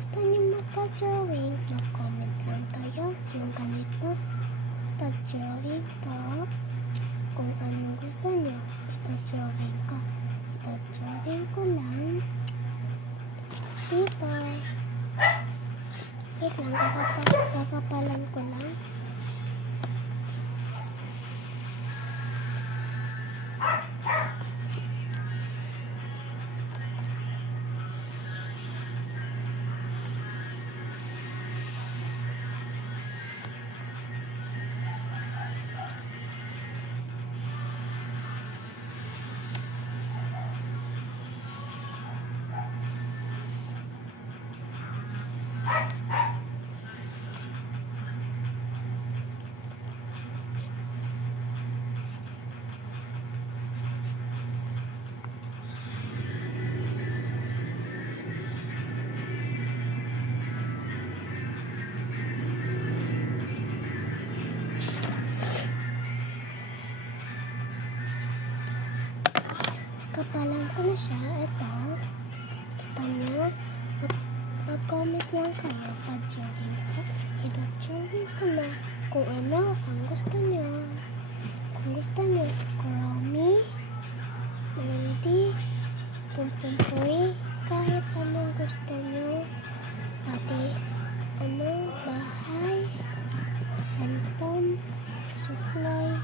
gusto niyo magpa-drawing, mag-comment lang kayo yung ganito. Magpa-drawing po. Kung anong gusto niyo, ita-drawing ko. Ita-drawing ko lang. Dito. Wait lang, kakapalan ko lang. Kapalan ko na siya. Ito. Kita nyo. Mag-comment lang kayo. Pa-drawing ko. I-drawing ko na kung ano ang gusto nyo. Kung gusto nyo, Kuromi, Melody, Pumpumpoy, kahit anong gusto nyo. Pati bahay, cellphone, suklay.